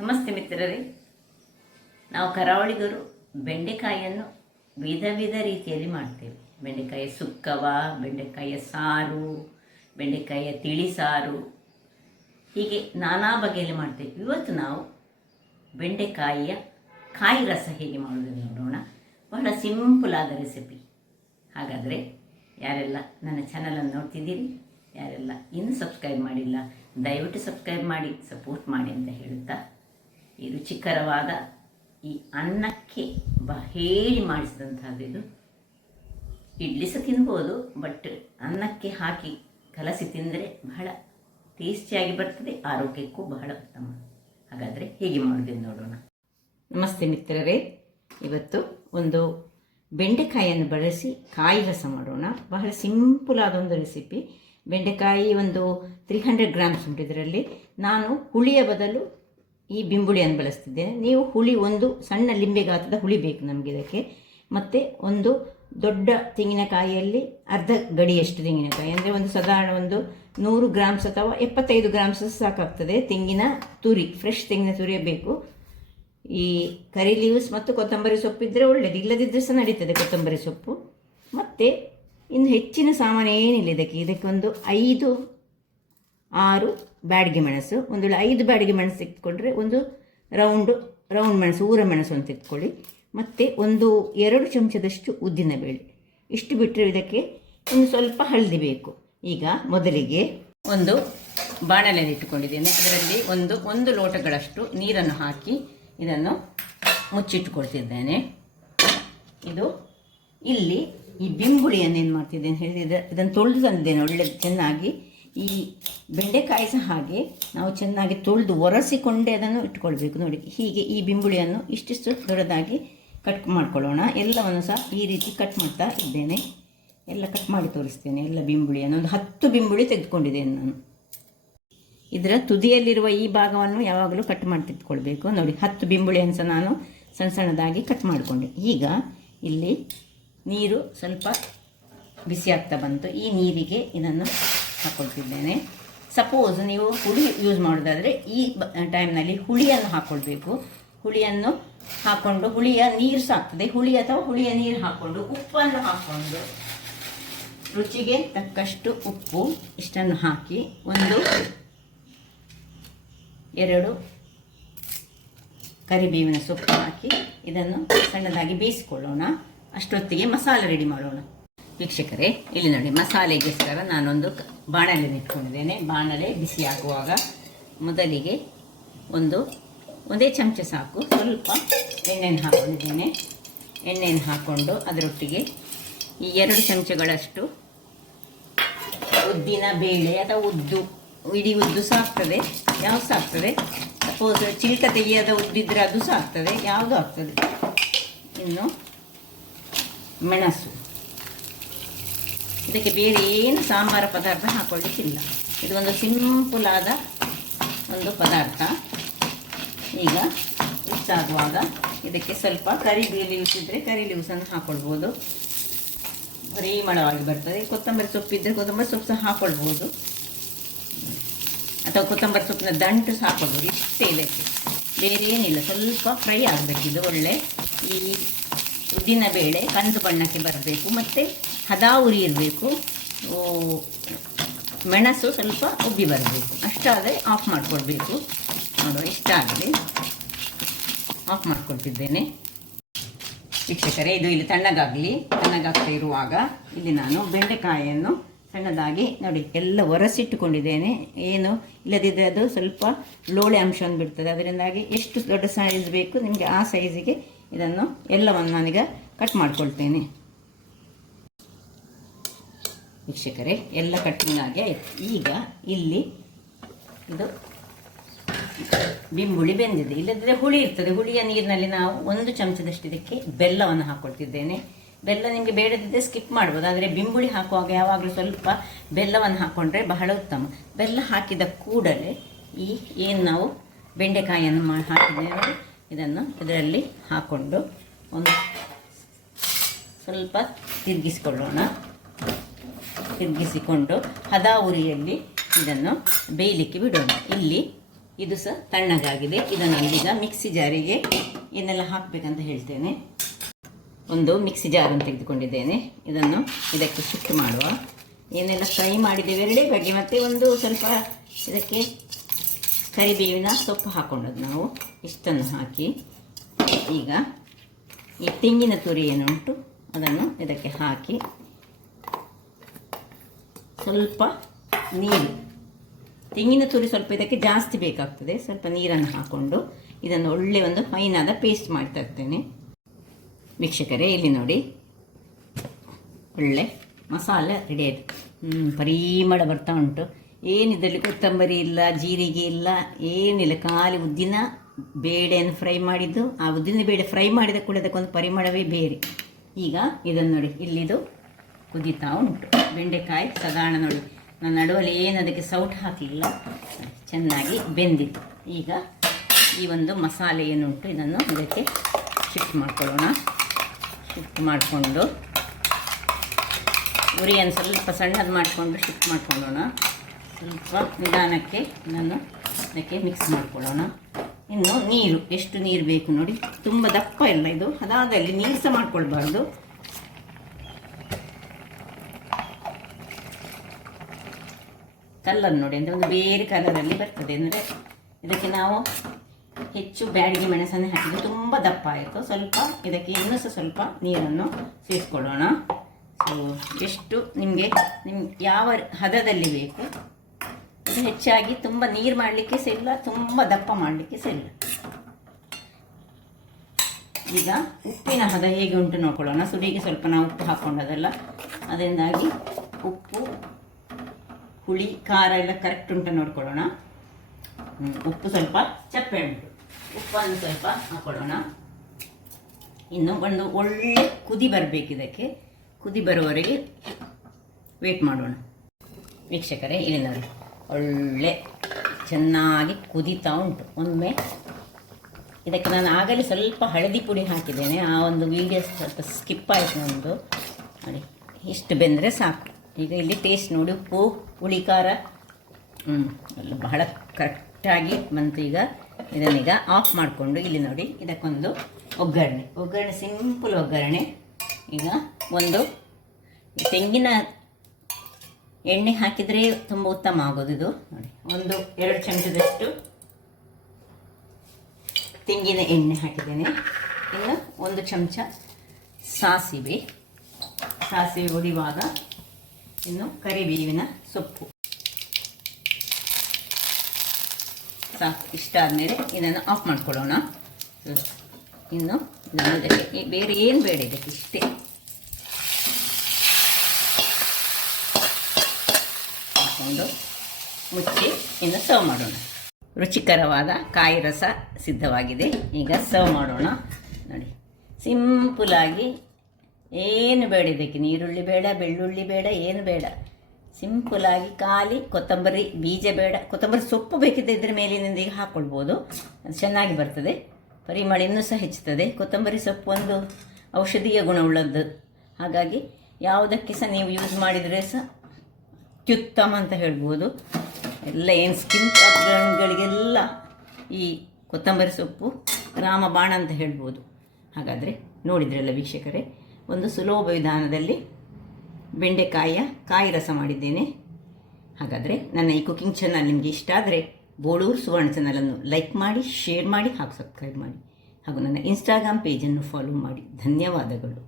ನಮಸ್ತೆ ಮಿತ್ರರೇ. ನಾವು ಕರಾವಳಿಗರು ಬೆಂಡೆಕಾಯಿಯನ್ನು ವಿಧ ವಿಧ ರೀತಿಯಲ್ಲಿ ಮಾಡ್ತೇವೆ. ಬೆಂಡೆಕಾಯಿಯ ಸುಕ್ಕವ, ಬೆಂಡೆಕಾಯಿಯ ಸಾರು, ಬೆಂಡೆಕಾಯಿಯ ತಿಳಿ ಸಾರು, ಹೀಗೆ ನಾನಾ ಬಗೆಯಲ್ಲಿ ಮಾಡ್ತೇವೆ. ಇವತ್ತು ನಾವು ಬೆಂಡೆಕಾಯಿಯ ಕಾಯಿ ರಸ ಹೇಗೆ ಮಾಡೋದನ್ನು ನೋಡೋಣ. ಬಹಳ ಸಿಂಪಲ್ ಆದ ರೆಸಿಪಿ. ಹಾಗಾದರೆ ಯಾರೆಲ್ಲ ನನ್ನ ಚಾನಲನ್ನು ನೋಡ್ತಿದ್ದೀರಿ, ಯಾರೆಲ್ಲ ಇನ್ನೂ ಸಬ್ಸ್ಕ್ರೈಬ್ ಮಾಡಿಲ್ಲ, ದಯವಿಟ್ಟು ಸಬ್ಸ್ಕ್ರೈಬ್ ಮಾಡಿ, ಸಪೋರ್ಟ್ ಮಾಡಿ ಅಂತ ಹೇಳುತ್ತಾ, ಈ ರುಚಿಕರವಾದ ಈ ಅನ್ನಕ್ಕೆ ಹೇಳಿ ಮಾಡಿಸಿದಂಥದ್ದು. ಇದು ಇಡ್ಲಿ ಸಹ ತಿನ್ಬೋದು, ಬಟ್ ಅನ್ನಕ್ಕೆ ಹಾಕಿ ಕಲಸಿ ತಿಂದರೆ ಬಹಳ ಟೇಸ್ಟಿಯಾಗಿ ಬರ್ತದೆ, ಆರೋಗ್ಯಕ್ಕೂ ಬಹಳ ಉತ್ತಮ. ಹಾಗಾದರೆ ಹೇಗೆ ಮಾಡೋದನ್ನು ನೋಡೋಣ. ನಮಸ್ತೆ ಮಿತ್ರರೇ. ಇವತ್ತು ಒಂದು ಬೆಂಡೆಕಾಯಿಯನ್ನು ಬಳಸಿ ಕಾಯಿ ರಸ ಮಾಡೋಣ. ಬಹಳ ಸಿಂಪಲ್ ಆದ ಒಂದು ರೆಸಿಪಿ. ಬೆಂಡೆಕಾಯಿ ಒಂದು 300 ಗ್ರಾಮ್ಸ್ ಉಂಟು. ಇದರಲ್ಲಿ ನಾನು ಹುಳಿಯ ಬದಲು ಈ ಬಿಂಬುಳಿಯನ್ನು ಬಳಸ್ತಿದ್ದೇನೆ. ನೀವು ಹುಳಿ, ಒಂದು ಸಣ್ಣ ಲಿಂಬೆ ಗಾತ್ರದ ಹುಳಿ ಬೇಕು ನಮಗೆ ಇದಕ್ಕೆ. ಮತ್ತು ಒಂದು ದೊಡ್ಡ ತೆಂಗಿನಕಾಯಿಯಲ್ಲಿ ಅರ್ಧ ಗಡಿಯಷ್ಟು ತೆಂಗಿನಕಾಯಿ, ಅಂದರೆ ಒಂದು ಸಾಧಾರಣ ಒಂದು 100 ಗ್ರಾಮ್ಸ್ ಅಥವಾ 75 ಗ್ರಾಮ್ಸ್ ಸಾಕಾಗ್ತದೆ. ತೆಂಗಿನ ತುರಿ, ಫ್ರೆಶ್ ತೆಂಗಿನ ತುರಿಯೇ ಬೇಕು. ಈ ಕರಿ ಲೀವ್ಸ್ ಮತ್ತು ಕೊತ್ತಂಬರಿ ಸೊಪ್ಪು ಇದ್ದರೆ ಒಳ್ಳೆಯದು, ಇಲ್ಲದಿದ್ದರೆ ಸಹ ನಡೀತದೆ ಕೊತ್ತಂಬರಿ ಸೊಪ್ಪು. ಮತ್ತು ಇನ್ನು ಹೆಚ್ಚಿನ ಸಾಮಾನು ಏನಿಲ್ಲ ಇದಕ್ಕೆ ಒಂದು 5-6 ಬ್ಯಾಡಿಗೆ ಮೆಣಸು. ಒಂದು 5 ಬ್ಯಾಡಿಗೆ ಮೆಣಸು ತೆಗೆದುಕೊಂಡ್ರೆ ಒಂದು ರೌಂಡ್ ಮೆಣಸು, ಊರ ಮೆಣಸು ಅಂತ ತೆಗೆದುಕೊಳ್ಳಿ. ಮತ್ತು ಒಂದು 2 ಚಮಚದಷ್ಟು ಉದ್ದಿನಬೇಳೆ. ಇಷ್ಟು ಬಿಟ್ಟರೆ ಇದಕ್ಕೆ ಇನ್ನು ಸ್ವಲ್ಪ ಹಳದಿ ಬೇಕು. ಈಗ ಮೊದಲಿಗೆ ಒಂದು ಬಾಣಲೆಯನ್ನು ಇಟ್ಟುಕೊಂಡಿದ್ದೇನೆ. ಅದರಲ್ಲಿ ಒಂದು ಲೋಟಗಳಷ್ಟು ನೀರನ್ನು ಹಾಕಿ ಇದನ್ನು ಮುಚ್ಚಿಟ್ಟುಕೊಳ್ತಿದ್ದೇನೆ. ಇದು ಇಲ್ಲಿ ಈ ಬಿಂಬುಳಿಯನ್ನು ಏನು ಮಾಡ್ತಿದ್ದೇನೆ ಹೇಳಿದರೆ, ಇದನ್ನು ತೊಳೆದು ತಂದಿದ್ದೇನೆ ಒಳ್ಳೆ ಚೆನ್ನಾಗಿ. ಈ ಬೆಂಡೆಕಾಯಿ ಸಹ ಹಾಗೆ ನಾವು ಚೆನ್ನಾಗಿ ತೊಳೆದು ಒರೆಸಿಕೊಂಡೇ ಅದನ್ನು ಇಟ್ಕೊಳ್ಬೇಕು. ನೋಡಿ, ಹೀಗೆ ಈ ಬಿಂಬುಳಿಯನ್ನು ಇಷ್ಟಿಷ್ಟು ದೊಡ್ಡದಾಗಿ ಕಟ್ ಮಾಡ್ಕೊಳ್ಳೋಣ. ಎಲ್ಲವನ್ನು ಸಹ ಈ ರೀತಿ ಕಟ್ ಮಾಡ್ತಾ ಇದ್ದೇನೆ. ಎಲ್ಲ ಕಟ್ ಮಾಡಿ ತೋರಿಸ್ತೇನೆ. ಎಲ್ಲ ಬಿಂಬುಳಿಯನ್ನು ಒಂದು 10 ಬಿಂಬುಳಿ ತೆಗೆದುಕೊಂಡಿದ್ದೇನೆ ನಾನು. ಇದರ ತುದಿಯಲ್ಲಿರುವ ಈ ಭಾಗವನ್ನು ಯಾವಾಗಲೂ ಕಟ್ ಮಾಡಿ ತೆಗೆದುಕೊಳ್ಬೇಕು. ನೋಡಿ, 10 ಬಿಂಬುಳಿಯನ್ನು ಸಹ ನಾನು ಸಣ್ಣ ಸಣ್ಣದಾಗಿ ಕಟ್ ಮಾಡಿಕೊಂಡೆ. ಈಗ ಇಲ್ಲಿ ನೀರು ಸ್ವಲ್ಪ ಬಿಸಿ ಆಗ್ತಾ ಬಂತು. ಈ ನೀರಿಗೆ ಇದನ್ನು ಹಾಕ್ಕೊಳ್ತಿದ್ದೇನೆ. ಸಪೋಸ್ ನೀವು ಹುಳಿ ಯೂಸ್ ಮಾಡೋದಾದರೆ ಈ ಟೈಮ್ನಲ್ಲಿ ಹುಳಿಯನ್ನು ಹಾಕ್ಕೊಳ್ಬೇಕು. ಹುಳಿಯನ್ನು ಹಾಕ್ಕೊಂಡು, ಹುಳಿಯ ನೀರು ಸಹ ಆಗ್ತದೆ, ಹುಳಿ ಅಥವಾ ಹುಳಿಯ ನೀರು ಹಾಕ್ಕೊಂಡು ಉಪ್ಪನ್ನು ಹಾಕ್ಕೊಂಡು ರುಚಿಗೆ ತಕ್ಕಷ್ಟು ಉಪ್ಪು ಇಷ್ಟನ್ನು ಹಾಕಿ 1-2 ಕರಿಬೇವಿನ ಸೊಪ್ಪು ಹಾಕಿ ಇದನ್ನು ಸಣ್ಣದಾಗಿ ಬೇಯಿಸಿಕೊಳ್ಳೋಣ. ಅಷ್ಟೊತ್ತಿಗೆ ಮಸಾಲೆ ರೆಡಿ ಮಾಡೋಣ. ವೀಕ್ಷಕರೇ, ಇಲ್ಲಿ ನೋಡಿ, ಮಸಾಲೆಗೋಸ್ಕರ ನಾನೊಂದು ಬಾಣಲೆ ಇಟ್ಕೊಂಡಿದ್ದೇನೆ. ಬಾಣಲೆ ಬಿಸಿ ಆಗುವಾಗ ಮೊದಲಿಗೆ ಒಂದೇ ಚಮಚ ಸಾಕು, ಸ್ವಲ್ಪ ಎಣ್ಣೆಯನ್ನು ಹಾಕೊಂಡಿದ್ದೇನೆ. ಎಣ್ಣೆಯನ್ನು ಹಾಕ್ಕೊಂಡು ಅದರೊಟ್ಟಿಗೆ ಈ 2 ಚಮಚಗಳಷ್ಟು ಉದ್ದಿನ ಬೇಳೆ ಅಥವಾ ಇಡೀ ಉದ್ದು ಸಹ ಆಗ್ತದೆ, ಯಾವುದು ಸಹ ಆಗ್ತದೆ. ಸಪೋಸ್ ಚಿಲ್ಕ ತೆಗೆಯದ ಉದ್ದಿದ್ರೆ ಅದು ಸಹ ಆಗ್ತದೆ, ಯಾವುದು ಆಗ್ತದೆ. ಇನ್ನು ಮೆಣಸು. ಇದಕ್ಕೆ ಬೇರೆ ಏನು ಸಾಂಬಾರ ಪದಾರ್ಥ ಹಾಕೊಳ್ಳಿಕ್ಕಿಲ್ಲ. ಇದು ಒಂದು ಸಿಂಪಲ್ ಆದ ಒಂದು ಪದಾರ್ಥ. ಈಗ ಇಷ್ಟಾಗುವಾಗ ಇದಕ್ಕೆ ಸ್ವಲ್ಪ ಕರಿ ಲೀವ್ಸ್ ಇದ್ದರೆ ಕರಿ ಲೀವ್ಸನ್ನು ಹಾಕ್ಕೊಳ್ಬೋದು, ಪರಿಮಳವಾಗಿ ಬರ್ತದೆ. ಕೊತ್ತಂಬರಿ ಸೊಪ್ಪು ಇದ್ದರೆ ಕೊತ್ತಂಬರಿ ಸೊಪ್ಪು ಸಹ ಹಾಕ್ಕೊಳ್ಬೋದು, ಅಥವಾ ಕೊತ್ತಂಬರಿ ಸೊಪ್ಪಿನ ದಂಟು ಸಹ ಹಾಕ್ಕೊಳ್ಬೋದು. ಇಷ್ಟೇ ಇದಕ್ಕೆ, ಬೇರೆ ಏನಿಲ್ಲ. ಸ್ವಲ್ಪ ಫ್ರೈ ಆಗಬೇಕಿದು ಒಳ್ಳೆ. ಈ ಉದ್ದಿನ ಬೇಳೆ ಕಂದು ಬಣ್ಣಕ್ಕೆ ಬರಬೇಕು, ಮತ್ತು ಹದ ಉರಿ ಇರಬೇಕು. ಮೆಣಸು ಸ್ವಲ್ಪ ಉಬ್ಬಿ ಬರಬೇಕು. ಅಷ್ಟಾದರೆ ಆಫ್ ಮಾಡಿಕೊಳ್ಬೇಕು. ನೋಡುವ, ಇಷ್ಟ ಆಗಲಿ, ಆಫ್ ಮಾಡಿಕೊಳ್ತಿದ್ದೇನೆ. ವೀಕ್ಷಕರೇ, ಇದು ಇಲ್ಲಿ ತಣ್ಣಗಾಗ್ತಾ ಇರುವಾಗ ಇಲ್ಲಿ ನಾನು ಬೆಂಡೆಕಾಯಿಯನ್ನು ಸಣ್ಣದಾಗಿ ನೋಡಿ ಎಲ್ಲ ಒರೆಸಿಟ್ಟುಕೊಂಡಿದ್ದೇನೆ. ಏನು ಇಲ್ಲದಿದ್ದರೆ ಅದು ಸ್ವಲ್ಪ ಲೋಳೆ ಅಂಶವನ್ನು ಬಿಡ್ತದೆ. ಅದರಿಂದಾಗಿ ಎಷ್ಟು ದೊಡ್ಡ ಸೈಜ್ ಬೇಕು ನಿಮಗೆ ಆ ಸೈಜಿಗೆ ಇದನ್ನು ಎಲ್ಲವನ್ನು ನಾನೀಗ ಕಟ್ ಮಾಡ್ಕೊಳ್ತೇನೆ. ವೀಕ್ಷಕರೇ, ಎಲ್ಲ ಕಟ್ಟಿಂಗ್ ಆಗಿ ಆಯಿತು. ಈಗ ಇಲ್ಲಿ ಇದು ಬಿಂಬುಳಿ ಬೆಂದಿದೆ. ಇಲ್ಲದಿದ್ದರೆ ಹುಳಿ ಇರ್ತದೆ. ಹುಳಿಯ ನೀರಿನಲ್ಲಿ ನಾವು 1 ಚಮಚದಷ್ಟು ಇದಕ್ಕೆ ಬೆಲ್ಲವನ್ನು ಹಾಕ್ಕೊಳ್ತಿದ್ದೇನೆ. ಬೆಲ್ಲ ನಿಮಗೆ ಬೇಡದಿದ್ದರೆ ಸ್ಕಿಪ್ ಮಾಡ್ಬೋದು, ಆದರೆ ಬಿಂಬುಳಿ ಹಾಕುವಾಗ ಯಾವಾಗಲೂ ಸ್ವಲ್ಪ ಬೆಲ್ಲವನ್ನು ಹಾಕ್ಕೊಂಡ್ರೆ ಬಹಳ ಉತ್ತಮ. ಬೆಲ್ಲ ಹಾಕಿದ ಕೂಡಲೇ ಏನು ನಾವು ಬೆಂಡೆಕಾಯಿಯನ್ನು ಹಾಕಿದ್ದೇವೆ ಇದನ್ನು ಇದರಲ್ಲಿ ಹಾಕ್ಕೊಂಡು ಒಂದು ಸ್ವಲ್ಪ ತಿರುಗಿಸಿಕೊಂಡು ಹದ ಉರಿಯಲ್ಲಿ ಇದನ್ನು ಬೇಯಲಿಕ್ಕೆ ಬಿಡೋಣ. ಇಲ್ಲಿ ಇದು ಸಹ ತಣ್ಣಗಾಗಿದೆ. ಇದನ್ನು ಈಗ ಮಿಕ್ಸಿ ಜಾರಿಗೆ ಏನೆಲ್ಲ ಹಾಕಬೇಕಂತ ಹೇಳ್ತೇನೆ. ಒಂದು ಮಿಕ್ಸಿ ಜಾರನ್ನು ತೆಗೆದುಕೊಂಡಿದ್ದೇನೆ. ಇದನ್ನು ಇದಕ್ಕೆ ಶಿಫ್ಟ್ ಮಾಡುವ. ಏನೆಲ್ಲ ಫ್ರೈ ಮಾಡಿದ್ದೇವೆ ಎರಡೇ ಬಗೆ, ಮತ್ತು ಒಂದು ಸ್ವಲ್ಪ ಇದಕ್ಕೆ ಕರಿಬೇವಿನ ಸೊಪ್ಪು ಹಾಕ್ಕೊಂಡದ್ದು ನಾವು. ಇಷ್ಟನ್ನು ಹಾಕಿ ಈಗ ಈ ತೆಂಗಿನ ತುರಿ ಏನುಂಟು ಅದನ್ನು ಇದಕ್ಕೆ ಹಾಕಿ ಸ್ವಲ್ಪ ನೀರು, ತೆಂಗಿನ ತುರಿ ಸ್ವಲ್ಪ ಇದಕ್ಕೆ ಜಾಸ್ತಿ ಬೇಕಾಗ್ತದೆ, ಸ್ವಲ್ಪ ನೀರನ್ನು ಹಾಕ್ಕೊಂಡು ಇದನ್ನು ಒಳ್ಳೆ ಒಂದು ಫೈನಾದ ಪೇಸ್ಟ್ ಮಾಡಿ ತರ್ತೇನೆ. ವೀಕ್ಷಕರೇ ಇಲ್ಲಿ ನೋಡಿ, ಒಳ್ಳೆ ಮಸಾಲೆ ರೆಡಿ ಆಯಿತು. ಪರಿಮಳ ಬರ್ತಾ ಉಂಟು. ಏನಿದ್ರಲ್ಲಿ ಕೊತ್ತಂಬರಿ ಇಲ್ಲ, ಜೀರಿಗೆ ಇಲ್ಲ, ಏನಿಲ್ಲ, ಖಾಲಿ ಉದ್ದಿನ ಬೇಳೆಯನ್ನು ಫ್ರೈ ಮಾಡಿದ್ದು. ಆ ಉದ್ದಿನ ಬೇಳೆ ಫ್ರೈ ಮಾಡಿದ ಕೂಡ ಅದಕ್ಕೊಂದು ಪರಿಮಳವೇ ಬೇರೆ. ಈಗ ಇದನ್ನು ನೋಡಿ, ಇಲ್ಲಿದು ಕುದೀತಾ ಉಂಟು. ಬೆಂಡೆಕಾಯಿ ಸಾಧಾರಣ ನೋಡಿ, ನಾನು ನಡುವಲ್ಲಿ ಏನು ಅದಕ್ಕೆ ಸೌಟ್ ಹಾಕಲಿಲ್ಲ, ಚೆನ್ನಾಗಿ ಬೆಂದಿತ್ತು. ಈಗ ಈ ಒಂದು ಮಸಾಲೆ ಏನುಂಟು ಇದನ್ನು ಇದಕ್ಕೆ ಶಿಫ್ಟ್ ಮಾಡ್ಕೊಳ್ಳೋಣ. ಶಿಫ್ಟ್ ಮಾಡಿಕೊಂಡು ಉರಿಯನ್ನು ಸ್ವಲ್ಪ ಸಣ್ಣದು ಮಾಡಿಕೊಂಡು ಶಿಫ್ಟ್ ಮಾಡ್ಕೊಳ್ಳೋಣ. ಸ್ವಲ್ಪ ನಿಧಾನಕ್ಕೆ ಇದನ್ನು ಇದಕ್ಕೆ ಮಿಕ್ಸ್ ಮಾಡ್ಕೊಳ್ಳೋಣ. ಇನ್ನು ನೀರು ಎಷ್ಟು ನೀರು ಬೇಕು ನೋಡಿ, ತುಂಬ ದಪ್ಪ ಇಲ್ಲ ಇದು, ಅದಾದಲ್ಲಿ ನೀರು ಸಹ ಮಾಡ್ಕೊಳ್ಬಾರ್ದು. ಕಲ್ಲನ್ನು ನೋಡಿ, ಅಂದರೆ ಒಂದು ಬೇರೆ ಕಲರಲ್ಲಿ ಬರ್ತದೆ. ಅಂದರೆ ಇದಕ್ಕೆ ನಾವು ಹೆಚ್ಚು ಬ್ಯಾಡಿಗೆ ಮೆಣಸನ್ನು ಹಾಕಿದ್ದು ತುಂಬ ದಪ್ಪ ಆಯಿತು. ಸ್ವಲ್ಪ ಇದಕ್ಕೆ ಇನ್ನೂ ಸಹ ಸ್ವಲ್ಪ ನೀರನ್ನು ಸೇರಿಸ್ಕೊಳ್ಳೋಣ. ಸೊ ಎಷ್ಟು ನಿಮಗೆ ಯಾವ ಹದದಲ್ಲಿ ಬೇಕು. ಇದು ಹೆಚ್ಚಾಗಿ ತುಂಬ ನೀರು ಮಾಡಲಿಕ್ಕೆ ಸಹ ಇಲ್ಲ, ತುಂಬ ದಪ್ಪ ಮಾಡಲಿಕ್ಕೆ ಸಹ ಇಲ್ಲ. ಈಗ ಉಪ್ಪಿನ ಹದ ಹೇಗೆ ಉಂಟು ನೋಡ್ಕೊಳ್ಳೋಣ. ಸುಡಿಗೆ ಸ್ವಲ್ಪ ನಾವು ಉಪ್ಪು ಹಾಕ್ಕೊಂಡದಲ್ಲ, ಅದರಿಂದಾಗಿ ಉಪ್ಪು, ಹುಳಿ, ಖಾರ ಎಲ್ಲ ಕರೆಕ್ಟ್ ಉಂಟು ನೋಡ್ಕೊಳ್ಳೋಣ. ಉಪ್ಪು ಸ್ವಲ್ಪ ಚಪ್ಪೆ ಉಂಟು, ಉಪ್ಪನ್ನು ಸ್ವಲ್ಪ ಹಾಕ್ಕೊಳ್ಳೋಣ. ಇನ್ನು ಒಂದು ಒಳ್ಳೆ ಕುದಿ ಬರಬೇಕು. ಇದಕ್ಕೆ ಕುದಿ ಬರುವವರೆಗೆ ವೇಟ್ ಮಾಡೋಣ. ವೀಕ್ಷಕರೇ ಇಲ್ಲಿ ನೋಡಿ, ಒಳ್ಳೆ ಚೆನ್ನಾಗಿ ಕುದೀತಾ ಉಂಟು. ಒಮ್ಮೆ ಇದಕ್ಕೆ ನಾನು ಆಗಲೇ ಸ್ವಲ್ಪ ಹಳದಿ ಪುಡಿ ಹಾಕಿದ್ದೇನೆ, ಆ ಒಂದು ವೀಡಿಯೋ ಸ್ವಲ್ಪ ಸ್ಕಿಪ್ ಆಯಿತು ನಮ್ಮದು ನೋಡಿ. ಇಷ್ಟು ಬೆಂದರೆ ಸಾಕು. ಈಗ ಇಲ್ಲಿ ಟೇಸ್ಟ್ ನೋಡಿ, ಉಪ್ಪು, ಹುಳಿ, ಖಾರ ಎಲ್ಲ ಬಹಳ ಕರೆಕ್ಟಾಗಿ ಬಂತು. ಈಗ ಇದನ್ನೀಗ ಆಫ್ ಮಾಡಿಕೊಂಡು ಇಲ್ಲಿ ನೋಡಿ, ಇದಕ್ಕೊಂದು ಒಗ್ಗರಣೆ ಸಿಂಪಲ್ ಒಗ್ಗರಣೆ. ಈಗ ಒಂದು ತೆಂಗಿನ ಎಣ್ಣೆ ಹಾಕಿದರೆ ತುಂಬ ಉತ್ತಮ ಆಗೋದು ಇದು ನೋಡಿ. 1-2 ಚಮಚದಷ್ಟು ತೆಂಗಿನ ಎಣ್ಣೆ ಹಾಕಿದ್ದೇನೆ. ಇನ್ನು 1 ಚಮಚ ಸಾಸಿವೆ ಹೊಡೆಯುವಾಗ ಇನ್ನು ಕರಿಬೇವಿನ ಸೊಪ್ಪು ಸಾಕು. ಇಷ್ಟ ಆದಮೇಲೆ ಇದನ್ನು ಆಫ್ ಮಾಡ್ಕೊಳ್ಳೋಣ. ಇನ್ನು ಇದಕ್ಕೆ ಬೇರೆ ಏನು ಬೇಡ, ಇದಕ್ಕೆ ಇಷ್ಟೇ ಹಾಕ್ಕೊಂಡು ಮುಚ್ಚಿ ಇನ್ನು ಸರ್ವ್ ಮಾಡೋಣ. ರುಚಿಕರವಾದ ಕಾಯಿ ರಸ ಸಿದ್ಧವಾಗಿದೆ. ಈಗ ಸರ್ವ್ ಮಾಡೋಣ ನೋಡಿ. ಸಿಂಪಲಾಗಿ ಏನು ಬೇಡ, ಇದಕ್ಕೆ ನೀರುಳ್ಳಿ ಬೇಡ, ಬೆಳ್ಳುಳ್ಳಿ ಬೇಡ, ಏನು ಬೇಡ. ಸಿಂಪಲಾಗಿ ಖಾಲಿ ಕೊತ್ತಂಬರಿ ಬೀಜ ಬೇಡ, ಕೊತ್ತಂಬರಿ ಸೊಪ್ಪು ಬೇಕಿದ್ದರೆ ಇದರ ಮೇಲಿನಿಂದ ಈಗ ಹಾಕ್ಕೊಳ್ಬೋದು, ಅದು ಚೆನ್ನಾಗಿ ಬರ್ತದೆ. ಪರಿಮಳ ಇನ್ನೂ ಸಹ ಹೆಚ್ಚುತ್ತದೆ. ಕೊತ್ತಂಬರಿ ಸೊಪ್ಪು ಒಂದು ಔಷಧೀಯ ಗುಣವುಳ್ಳದ್ದು, ಹಾಗಾಗಿ ಯಾವುದಕ್ಕೆ ಸಹ ನೀವು ಯೂಸ್ ಮಾಡಿದರೆ ಸಹ ಅತ್ಯುತ್ತಮ ಅಂತ ಹೇಳ್ಬೋದು. ಎಲ್ಲ ಏನು ಸ್ಕಿನ್ ಪ್ರಾಬ್ಲಮ್ಗಳಿಗೆಲ್ಲ ಈ ಕೊತ್ತಂಬರಿ ಸೊಪ್ಪು ರಾಮಬಾಣ ಅಂತ ಹೇಳ್ಬೋದು. ಹಾಗಾದರೆ ನೋಡಿದ್ರಲ್ಲ ವೀಕ್ಷಕರೇ, ಒಂದು ಸುಲಭ ವಿಧಾನದಲ್ಲಿ ಬೆಂಡೆಕಾಯಿಯ ಕಾಯಿ ರಸ ಮಾಡಿದ್ದೇನೆ. ಹಾಗಾದರೆ ನನ್ನ ಈ ಕುಕಿಂಗ್ ಚಾನಲ್ ನಿಮಗೆ ಇಷ್ಟ ಆದರೆ ಬೋಳೂರು ಸುವರ್ಣ ಚಾನಲನ್ನು ಲೈಕ್ ಮಾಡಿ, ಶೇರ್ ಮಾಡಿ ಹಾಗೂ ಸಬ್ಸ್ಕ್ರೈಬ್ ಮಾಡಿ, ಹಾಗೂ ನನ್ನ ಇನ್ಸ್ಟಾಗ್ರಾಮ್ ಪೇಜನ್ನು ಫಾಲೋ ಮಾಡಿ. ಧನ್ಯವಾದಗಳು.